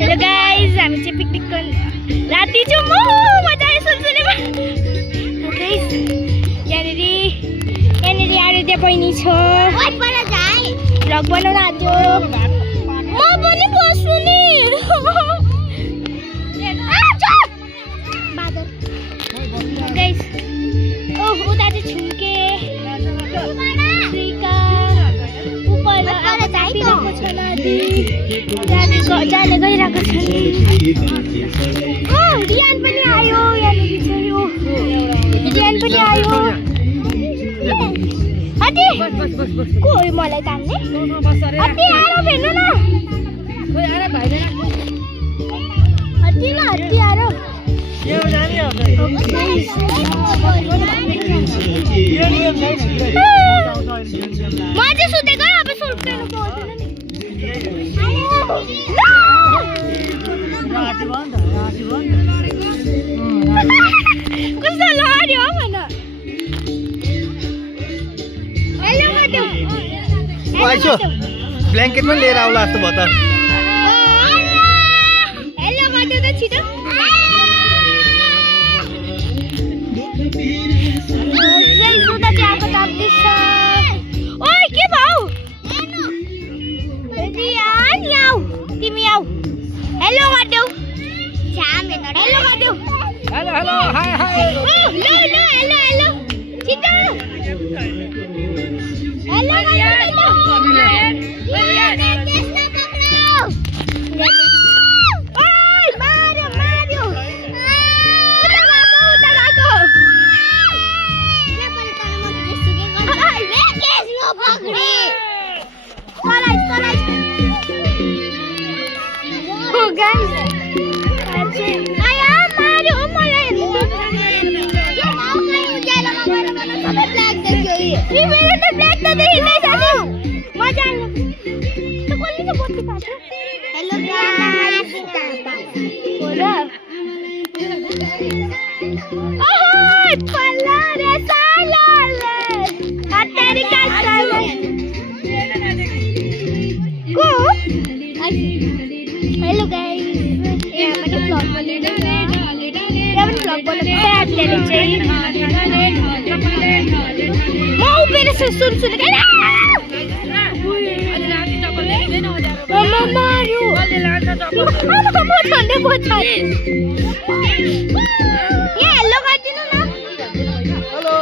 Hello guys, हामी चाहिँ picnic राति छौँ म मजा आयो सुलसुलेमा। गाइस यहाँनिर आराध्या बहिनी छ। भ्लग बनाउन आएको म पनि बस्छु नि। गाइस उता चाहिँ छुम्के जाने गइरहेको छ। रियान पनि आयो, यहाँनिर छ यो रियान पनि आयो। हटी को हो मलाई तान्ने? हटी आएर भेट्नु न। हटी न, हटी आएर म चाहिँ सुतेको अब सुल्केर पाउँदैन नि। कस्तो लड्यो भन। आइसो ब्ल्याङ्केट पनि लिएर आउला जस्तो भयो त। हेलो गर्दै त छिटो। सुता चाहिँ आएको ताप्दैछ। ओइ के भाउ? रियान याउ, तिमी आऊ। हेलो गर्देऊ। हेलो गर्देऊ। Hello hello hi hi. लो हेलो हेलो छिटो। हेलो रियान। ओइ मार्यो मार्यो। उता गएको। Oh guys, ayah mario मलाई मेरो त ब्ल्याक त देखिँदैछ नि। मजा आयो। त कसले चाहिँ बत्ती काट्यो? Hello guys. होला ओइ पल्ला रे सालाले हटेरी काट्छ को। हेलो गाइस, यहाँ पनि भ्लग बनाउँदै चाहिँ म उभिएर सुनसुन मार्यो। म ठन्डै बोल्छ। यहाँ हेलो गरिदिनु न। हेलो